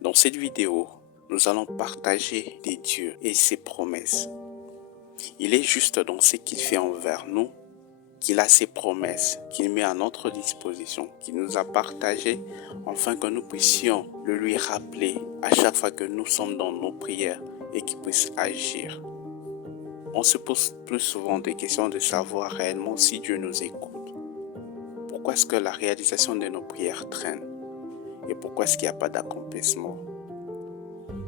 Dans cette vidéo, nous allons partager des dieux et ses promesses. Il est juste dans ce qu'il fait envers nous qu'il a ses promesses, qu'il met à notre disposition, qu'il nous a partagées, afin que nous puissions le lui rappeler à chaque fois que nous sommes dans nos prières et qu'il puisse agir. On se pose plus souvent des questions de savoir réellement si Dieu nous écoute. Pourquoi est-ce que la réalisation de nos prières traîne? Et pourquoi est-ce qu'il n'y a pas d'accomplissement?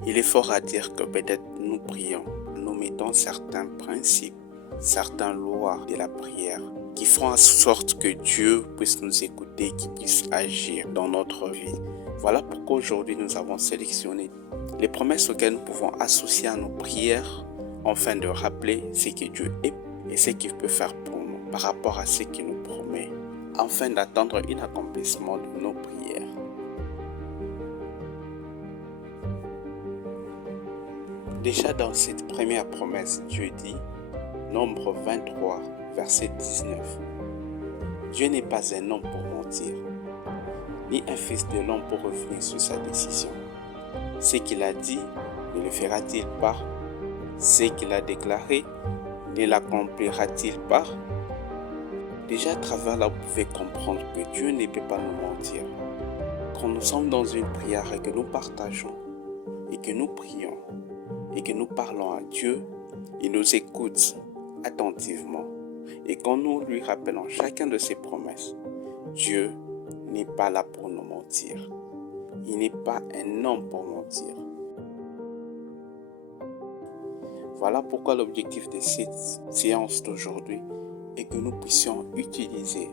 Il est fort à dire que peut-être nous prions, nous mettons certains principes, certaines lois de la prière qui font en sorte que Dieu puisse nous écouter, qu'il puisse agir dans notre vie. Voilà pourquoi aujourd'hui nous avons sélectionné les promesses auxquelles nous pouvons associer à nos prières afin de rappeler ce que Dieu est et ce qu'il peut faire pour nous par rapport à ce qu'il nous promet, afin d'attendre un accomplissement de nos prières. Déjà dans cette première promesse, Dieu dit, Nombre 23, verset 19. Dieu n'est pas un homme pour mentir, ni un fils de l'homme pour revenir sur sa décision. Ce qu'il a dit, ne le fera-t-il pas? Ce qu'il a déclaré, ne l'accomplira-t-il pas? Déjà à travers là, vous pouvez comprendre que Dieu ne peut pas nous mentir. Quand nous sommes dans une prière et que nous partageons, et que nous prions, et que nous parlons à Dieu, il nous écoute attentivement. Et quand nous lui rappelons chacun de ses promesses, Dieu n'est pas là pour nous mentir. Il n'est pas un homme pour mentir. Voilà pourquoi l'objectif de cette séance d'aujourd'hui est que nous puissions utiliser,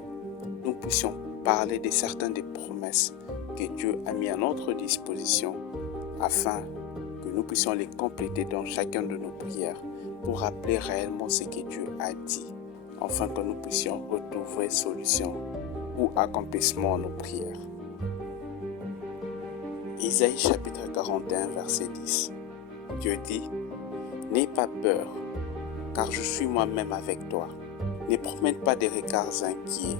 nous puissions parler de certaines des promesses que Dieu a mis à notre disposition afin que nous puissions les compléter dans chacun de nos prières pour rappeler réellement ce que Dieu a dit, afin que nous puissions retrouver solution ou accomplissement à nos prières. Isaïe chapitre 41 verset 10. Dieu dit, « N'aie pas peur, car je suis moi-même avec toi. Ne promène pas des regards inquiets,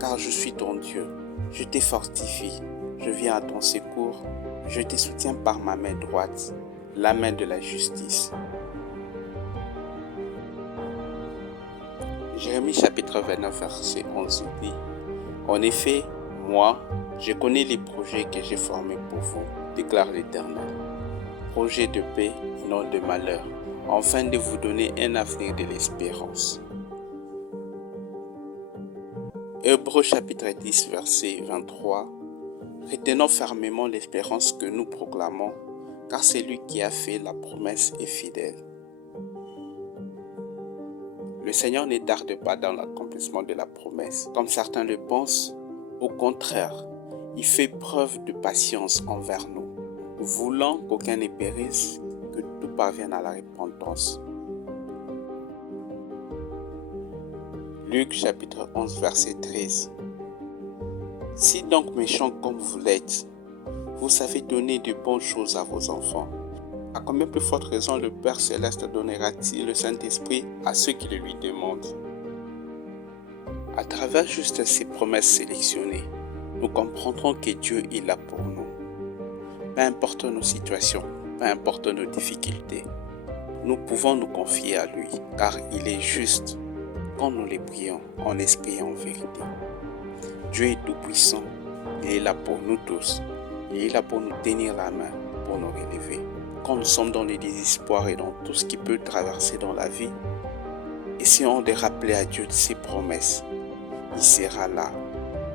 car je suis ton Dieu. Je te fortifie, je viens à ton secours, je te soutiens par ma main droite, la main de la justice. » Jérémie chapitre 29 verset 11 dit, « En effet, moi, je connais les projets que j'ai formés pour vous, déclare l'Éternel. Projets de paix et non de malheur, afin de vous donner un avenir de l'espérance. » Hébreux chapitre 10 verset 23. Retenons fermement l'espérance que nous proclamons, car celui qui a fait la promesse est fidèle. Le Seigneur ne tarde pas dans l'accomplissement de la promesse, comme certains le pensent. Au contraire, il fait preuve de patience envers nous, voulant qu'aucun ne périsse, que tout parvienne à la repentance. Luc chapitre 11 verset 13. Si donc méchants comme vous l'êtes, vous savez donner de bonnes choses à vos enfants, à combien plus forte raison le Père Céleste donnera-t-il le Saint-Esprit à ceux qui le lui demandent? À travers juste ces promesses sélectionnées, nous comprendrons que Dieu est là pour nous. Peu importe nos situations, peu importe nos difficultés, nous pouvons nous confier à lui, car il est juste quand nous les prions en esprit et en vérité. Dieu est tout-puissant, il est là pour nous tous, il est là pour nous tenir la main, pour nous relever. Quand nous sommes dans le désespoir et dans tout ce qui peut traverser dans la vie, essayons de rappeler à Dieu de ses promesses. Il sera là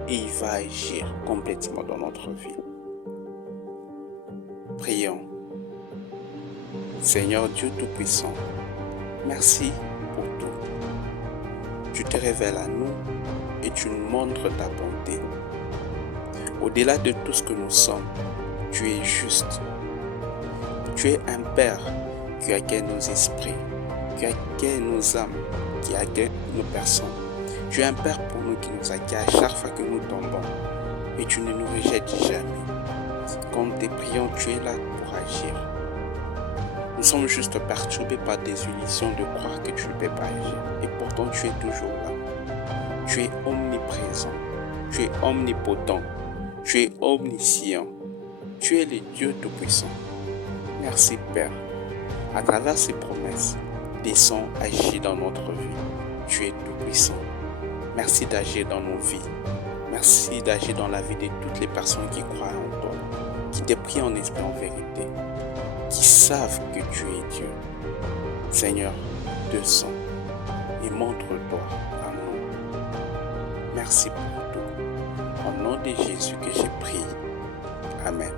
et il va agir complètement dans notre vie. Prions. Seigneur Dieu Tout-Puissant, merci pour tout. Tu te révèles à nous et tu nous montres ta bonté. Au-delà de tout ce que nous sommes, tu es juste. Tu es un Père qui accueille nos esprits, qui accueille nos âmes, qui accueille nos personnes. Tu es un Père pour nous qui nous accueille à chaque fois que nous tombons et tu ne nous rejettes jamais. Quand nous te prions, tu es là pour agir. Nous sommes juste perturbés par des illusions de croire que tu ne peux pas agir et pourtant tu es toujours là. Tu es omniprésent, tu es omnipotent, tu es omniscient. Tu es le Dieu Tout-Puissant. Merci Père. À travers ces promesses, descends, agis dans notre vie. Tu es Tout-Puissant. Merci d'agir dans nos vies. Merci d'agir dans la vie de toutes les personnes qui croient en toi, qui te prient en esprit en vérité, qui savent que tu es Dieu. Seigneur, descends et montre-toi à nous. Merci pour tout. Au nom de Jésus que j'ai prié. Amen.